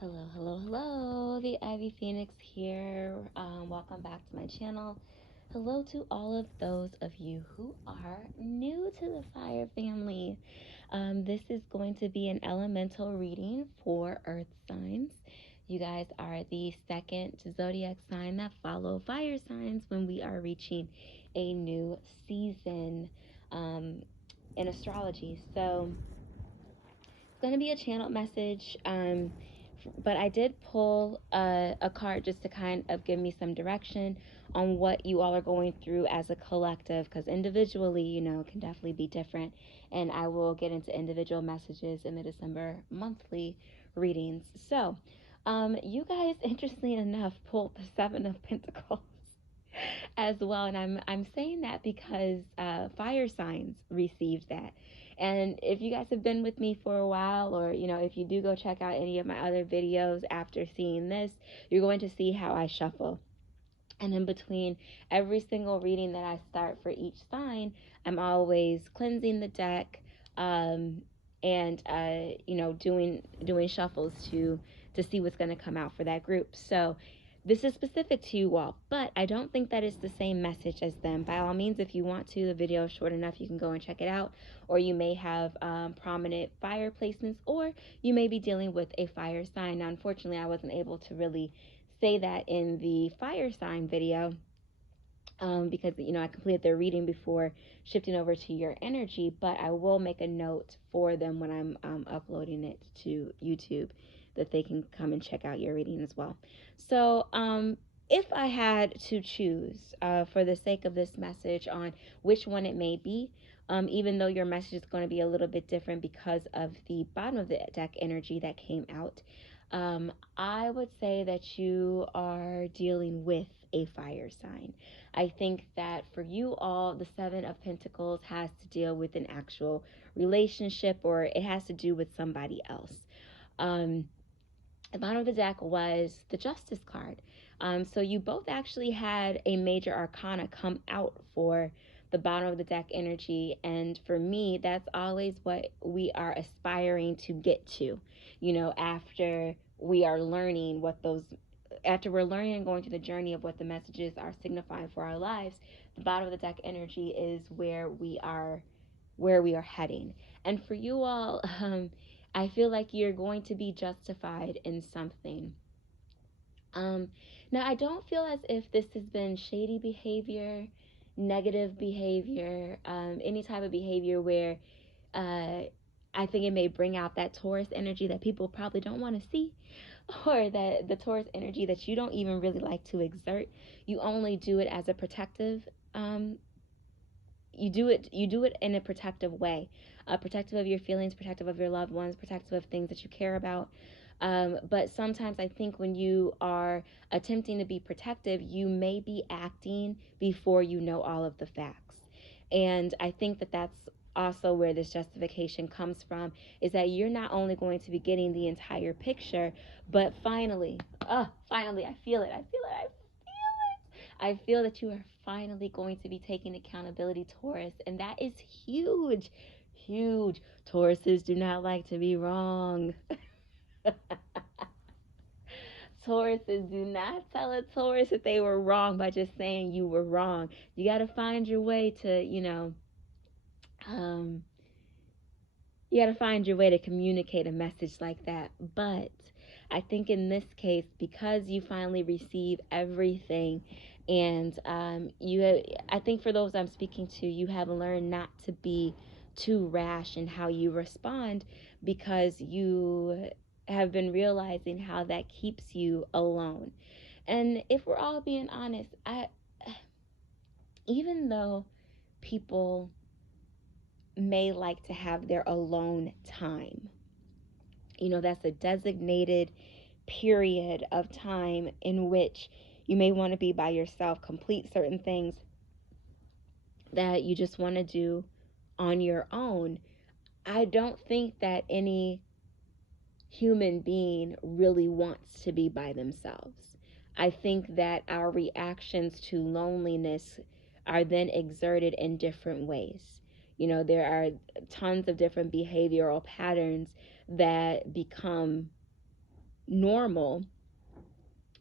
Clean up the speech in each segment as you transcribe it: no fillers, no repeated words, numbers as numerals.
Hello, hello, hello. The Ivy Phoenix here. Welcome back to my channel. Hello to all of those of you who are new to the fire family. This is going to be an elemental reading for earth signs. You guys are the second zodiac sign that follow fire signs when we are reaching a new season in astrology. So it's going to be a channeled message. But I did pull a card just to kind of give me some direction on what you all are going through as a collective, because individually, can definitely be different. And I will get into individual messages in the December monthly readings. So, you guys, interestingly enough, pulled the Seven of Pentacles as well, and I'm saying that because fire signs received that. And if you guys have been with me for a while, or if you do go check out any of my other videos after seeing this, you're going to see how I shuffle. And in between every single reading that I start for each sign, I'm always cleansing the deck, and doing shuffles to see what's going to come out for that group. So this is specific to you all, but I don't think that it's the same message as them. By all means, if you want to, the video is short enough, you can go and check it out. Or you may have prominent fire placements, or you may be dealing with a fire sign. Now, unfortunately, I wasn't able to really say that in the fire sign video, because I completed their reading before shifting over to your energy, but I will make a note for them when I'm uploading it to YouTube, that they can come and check out your reading as well. So if I had to choose, for the sake of this message, on which one it may be, even though your message is going to be a little bit different because of the bottom of the deck energy that came out, I would say that you are dealing with a fire sign. I think that for you all, the Seven of Pentacles has to deal with an actual relationship, or it has to do with somebody else. The bottom of the deck was the Justice card. So you both actually had a major arcana come out for the bottom of the deck energy. And for me, that's always what we are aspiring to get to, after we are learning what those, after we're learning and going through the journey of what the messages are signifying for our lives. The bottom of the deck energy is where we are heading. And for you all, I feel like you're going to be justified in something. Now, I don't feel as if this has been shady behavior, negative behavior, any type of behavior where I think it may bring out that Taurus energy that people probably don't want to see, or that the Taurus energy that you don't even really like to exert. You only do it as a protective. You do it in a protective way, protective of your feelings, protective of your loved ones, protective of things that you care about. But sometimes I think when you are attempting to be protective, you may be acting before you know all of the facts. And I think that that's also where this justification comes from, is that you're not only going to be getting the entire picture, but finally, I feel it. I feel that you are finally going to be taking accountability, Taurus, and that is huge. Huge. Tauruses do not like to be wrong. Tauruses do not tell a Taurus that they were wrong by just saying you were wrong. You got to find your way to, um, you got to find your way to communicate a message like that. But I think in this case, because you finally receive everything, and I think for those I'm speaking to, you have learned not to be too rash in how you respond, because you have been realizing how that keeps you alone. And if we're all being honest, even though people may like to have their alone time, that's a designated period of time in which you may want to be by yourself, complete certain things that you just want to do on your own. I don't think that any human being really wants to be by themselves. I think that our reactions to loneliness are then exerted in different ways. There are tons of different behavioral patterns that become normal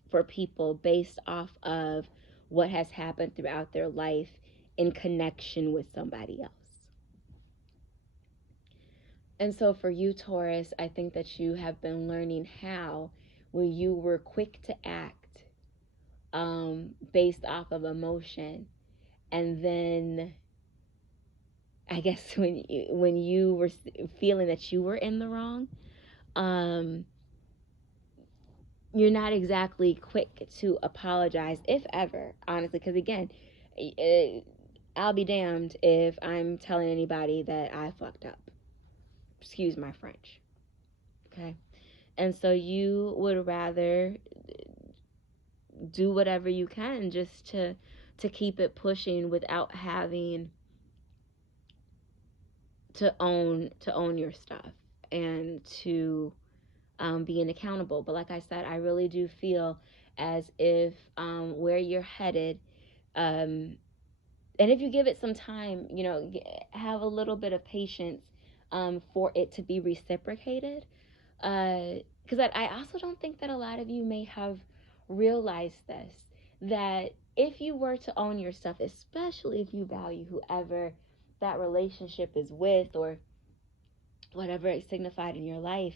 for people based off of what has happened throughout their life in connection with somebody else. And so for you, Taurus, I think that you have been learning how, when you were quick to act based off of emotion, and then I guess when you were feeling that you were in the wrong, um, you're not exactly quick to apologize, if ever, honestly. Because again, I'll be damned if I'm telling anybody that I fucked up. Excuse my French. Okay. And so you would rather do whatever you can just to keep it pushing without having to own your stuff and to being accountable. But like I said, I really do feel as if where you're headed, and if you give it some time, have a little bit of patience for it to be reciprocated. Because I also don't think that a lot of you may have realized this, that if you were to own your stuff, especially if you value whoever that relationship is with or whatever it signified in your life,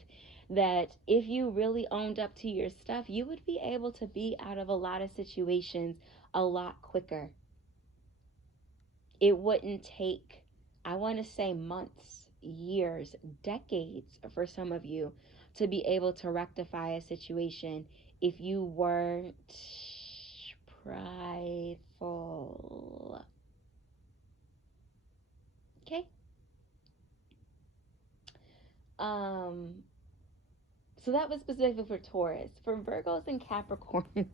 that if you really owned up to your stuff, you would be able to be out of a lot of situations a lot quicker. It wouldn't take, I want to say, months, years, decades for some of you to be able to rectify a situation if you weren't prideful. Okay? Um, so that was specific for Taurus. For Virgos and Capricorns,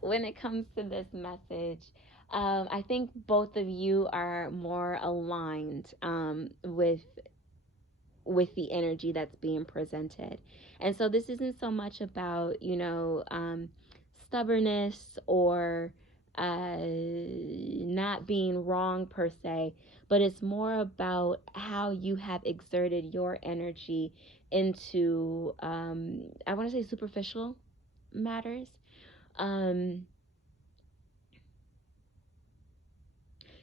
when it comes to this message, I think both of you are more aligned with the energy that's being presented. And so this isn't so much about, stubbornness or not being wrong per se, but it's more about how you have exerted your energy into, I want to say, superficial matters. Um,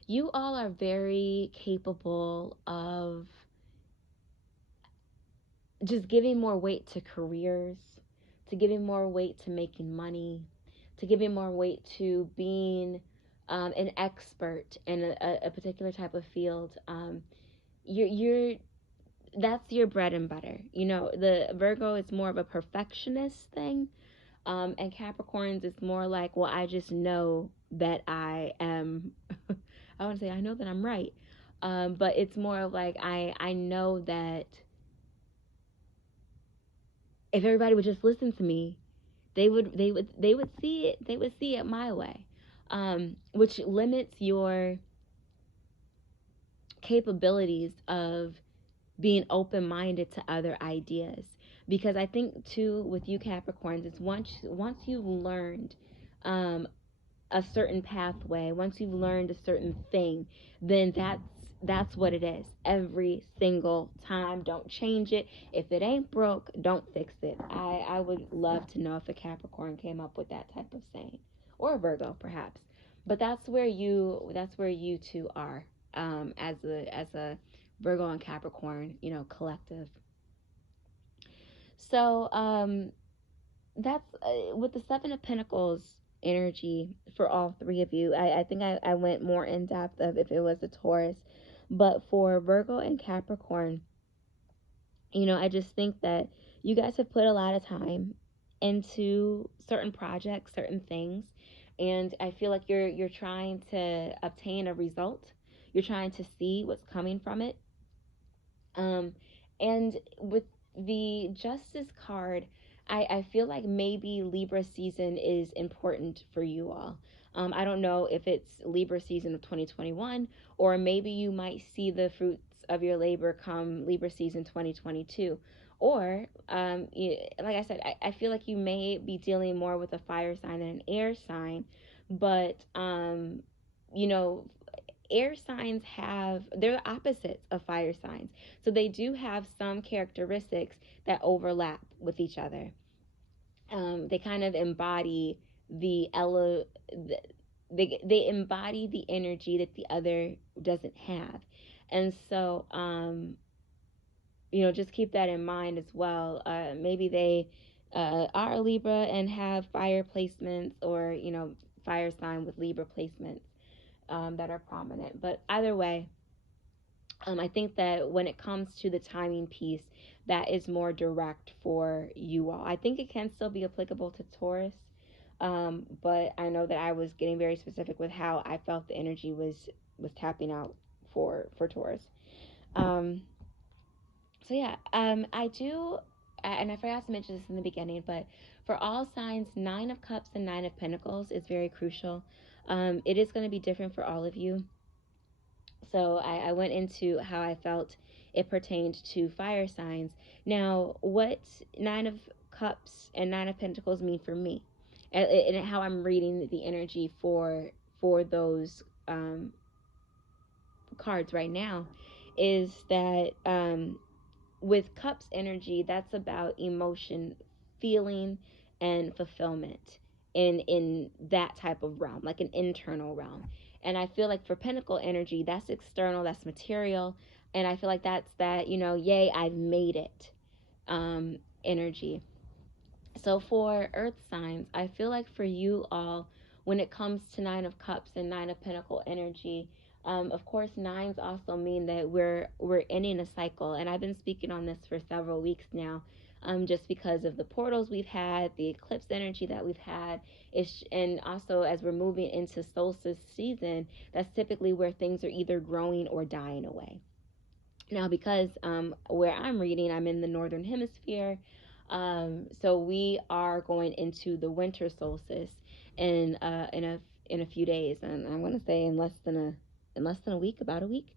you all are very capable of just giving more weight to careers, to giving more weight to making money, to giving more weight to being an expert in a particular type of field. You're that's your bread and butter. The Virgo is more of a perfectionist thing, and Capricorns is more like, well, I just know that I am. I want to say I know that I'm right, but it's more of like I know that if everybody would just listen to me, they would see it my way, which limits your capabilities of being open-minded to other ideas. Because I think too, with you Capricorns, it's once you've learned um, a certain pathway, once you've learned a certain thing, then that's what it is every single time. Don't change it. If it ain't broke, don't fix it. I would love to know if a Capricorn came up with that type of saying, or a Virgo perhaps. But that's where you two are, as a Virgo and Capricorn, collective. So that's with the Seven of Pentacles energy for all three of you. I think I went more in depth of if it was a Taurus, but for Virgo and Capricorn, I just think that you guys have put a lot of time into certain projects, certain things, and I feel like you're trying to obtain a result. You're trying to see what's coming from it. And with the Justice card, I feel like maybe Libra season is important for you all. I don't know if it's Libra season of 2021, or maybe you might see the fruits of your labor come Libra season 2022. Or, like I said, I feel like you may be dealing more with a fire sign than an air sign, but, you know, air signs they're the opposites of fire signs. So they do have some characteristics that overlap with each other. They kind of embody they embody the energy that the other doesn't have. And so, just keep that in mind as well. Maybe they are a Libra and have fire placements, or, fire sign with Libra placements that are prominent. But either way, I think that when it comes to the timing piece, that is more direct for you all. I think it can still be applicable to Taurus, but I know that I was getting very specific with how I felt the energy was tapping out for Taurus. So yeah, I do, and I forgot to mention this in the beginning, but for all signs, Nine of Cups and Nine of Pentacles is very crucial. It is going to be different for all of you. So I went into how I felt it pertained to fire signs. Now, what Nine of Cups and Nine of Pentacles mean for me, and how I'm reading the energy for those cards right now, is that with Cups energy, that's about emotion, feeling, and fulfillment in that type of realm, like an internal realm. And I feel like for Pentacle energy, that's external, that's material, and I feel like that's that, yay, I've made it energy. So for Earth signs, I feel like for you all, when it comes to Nine of Cups and Nine of Pentacle energy, of course, nines also mean that we're ending a cycle, and I've been speaking on this for several weeks now, just because of the portals we've had, the eclipse energy that we've had, and also as we're moving into solstice season, that's typically where things are either growing or dying away. Now, because where I'm reading, I'm in the northern hemisphere, so we are going into the winter solstice in a few days, and I'm going to say in less than a week, about a week.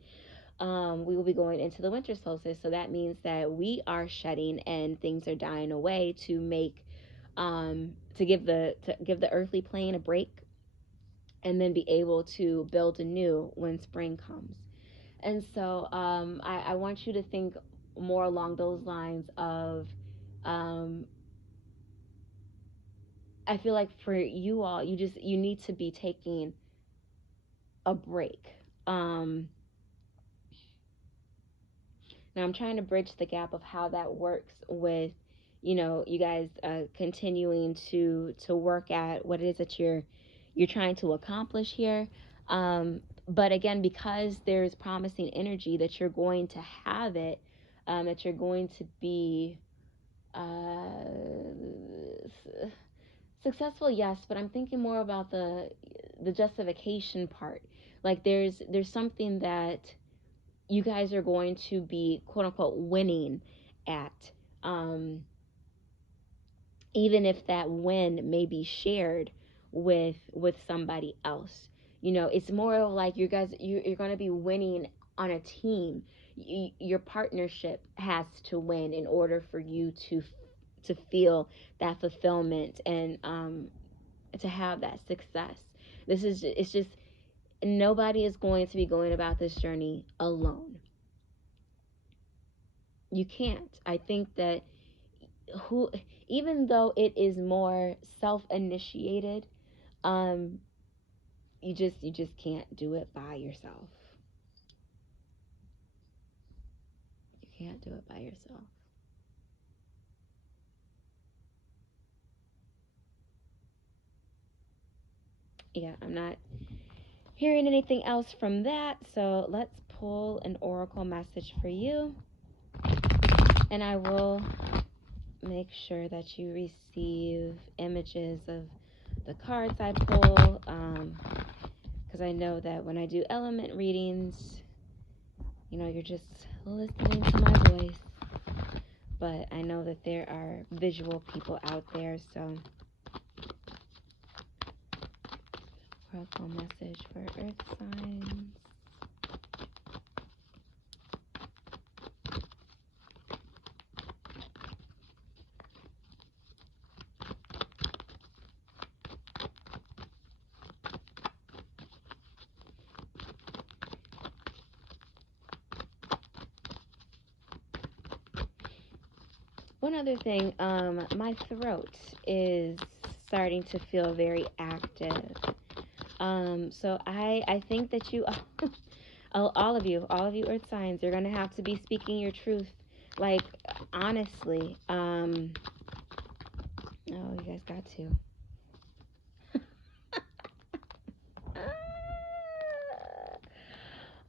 We will be going into the winter solstice, so that means that we are shedding and things are dying away to make to give the earthly plane a break, and then be able to build anew when spring comes. And so I want you to think more along those lines of, I feel like for you all, you need to be taking a break. Now I'm trying to bridge the gap of how that works with, you guys continuing to work at what it is that you're trying to accomplish here. But again, because there's promising energy that you're going to have it, that you're going to be successful, yes, but I'm thinking more about the justification part. Like there's something that you guys are going to be quote unquote winning at, even if that win may be shared with somebody else. It's more of like you're going to be winning on a team. Your partnership has to win in order for you to feel that fulfillment and to have that success. It's just nobody is going to be going about this journey alone. You can't. I think that even though it is more self-initiated, you just can't do it by yourself. You can't do it by yourself. Yeah, I'm not hearing anything else from that, so let's pull an oracle message for you, and I will make sure that you receive images of the cards I pull, because I know that when I do element readings, you're just listening to my voice, but I know that there are visual people out there, so oracle message for earth signs. One other thing, my throat is starting to feel very active. So I think that you, all of you earth signs, you're gonna have to be speaking your truth, like honestly. Oh, you guys got to.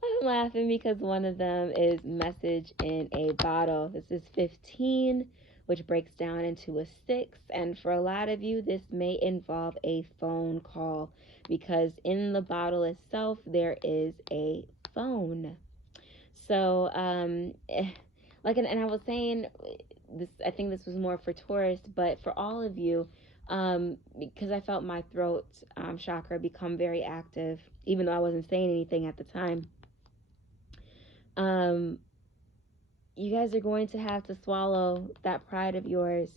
I'm laughing because one of them is message in a bottle. This is 15, which breaks down into a 6. And for a lot of you, this may involve a phone call because in the bottle itself, there is a phone. So, and I was saying this, I think this was more for Taurus, but for all of you, because I felt my throat chakra become very active, even though I wasn't saying anything at the time. um, you guys are going to have to swallow that pride of yours,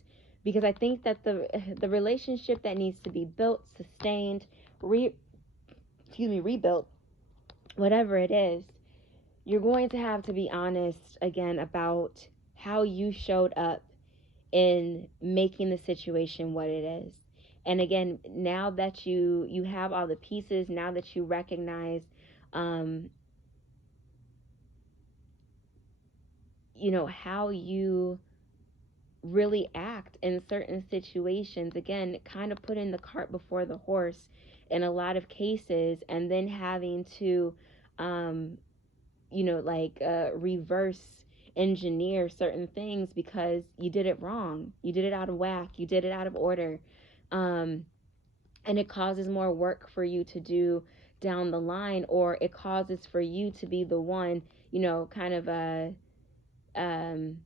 because I think that the relationship that needs to be built, sustained, rebuilt, whatever it is, you're going to have to be honest again about how you showed up in making the situation what it is. And again, now that you have all the pieces, now that you recognize um, how you really act in certain situations, again, kind of putting the cart before the horse in a lot of cases, and then having to um, reverse engineer certain things because you did it wrong, you did it out of whack, you did it out of order. And it causes more work for you to do down the line, or it causes for you to be the one, kind of um,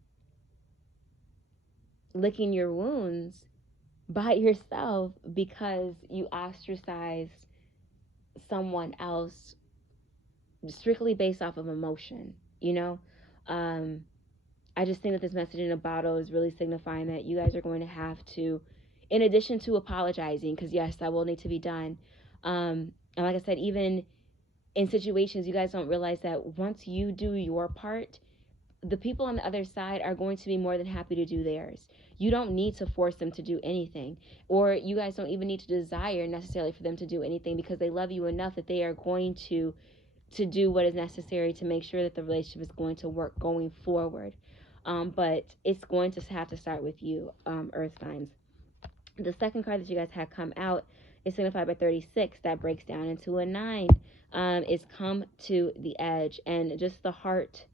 licking your wounds by yourself because you ostracized someone else strictly based off of emotion, you know? Um, I just think that this message in a bottle is really signifying that you guys are going to have to, in addition to apologizing, because yes, that will need to be done. And like I said, even in situations, you guys don't realize that once you do your part, the people on the other side are going to be more than happy to do theirs. You don't need to force them to do anything, or you guys don't even need to desire necessarily for them to do anything, because they love you enough that they are going to do what is necessary to make sure that the relationship is going to work going forward. But it's going to have to start with you, earth signs. The second card that you guys had come out is signified by 36. That breaks down into a 9. Is come to the edge, and just the heart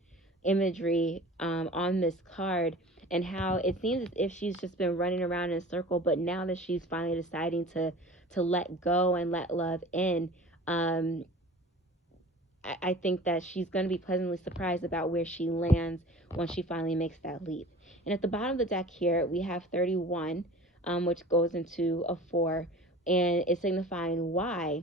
imagery on this card, and how it seems as if she's just been running around in a circle, but now that she's finally deciding to let go and let love in, um, I think that she's going to be pleasantly surprised about where she lands once she finally makes that leap. And at the bottom of the deck here, we have 31, which goes into a 4, and it's signifying why.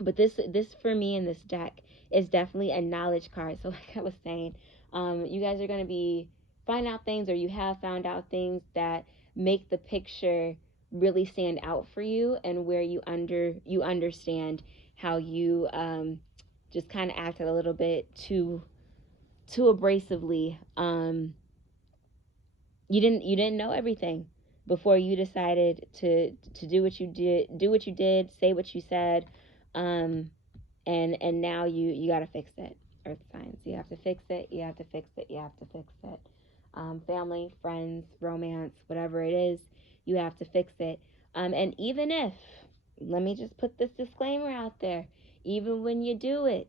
But this for me in this deck is definitely a knowledge card. So like I was saying, you guys are going to be find out things, or you have found out things that make the picture really stand out for you, and where you understand how you just kind of acted a little bit too abrasively. You didn't know everything before you decided to do what you did, say what you said, um, and now you got to fix it. Earth signs, you have to fix it. You have to fix it. You have to fix it. Family, friends, romance, whatever it is, you have to fix it. And even if, let me just put this disclaimer out there, even when you do it,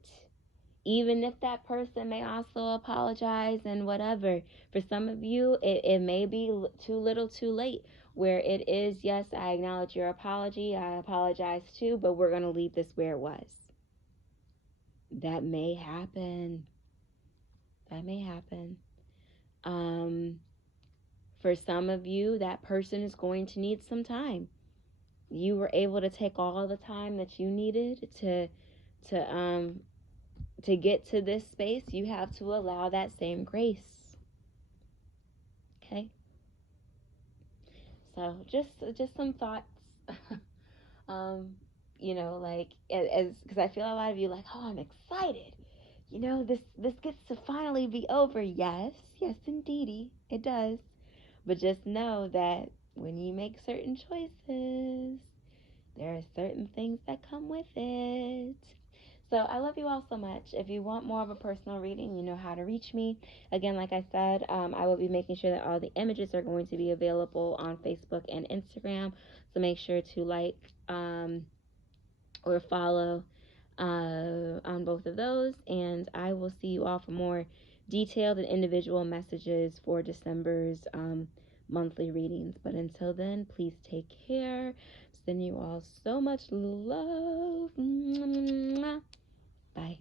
even if that person may also apologize and whatever, for some of you, it may be too little too late, where it is, yes, I acknowledge your apology, I apologize too, but we're going to leave this where it was. That may happen. That may happen. For some of you, that person is going to need some time. You were able to take all the time that you needed to get to this space. You have to allow that same grace. Okay. So just some thoughts. um, like as because I feel a lot of you like, oh, I'm excited. This gets to finally be over. Yes, yes, indeedy, it does. But just know that when you make certain choices, there are certain things that come with it. So I love you all so much. If you want more of a personal reading, you know how to reach me. Again, like I said, I will be making sure that all the images are going to be available on Facebook and Instagram. So make sure to like or follow on both of those. And I will see you all for more detailed and individual messages for December's monthly readings. But until then, please take care. Send you all so much love. Bye.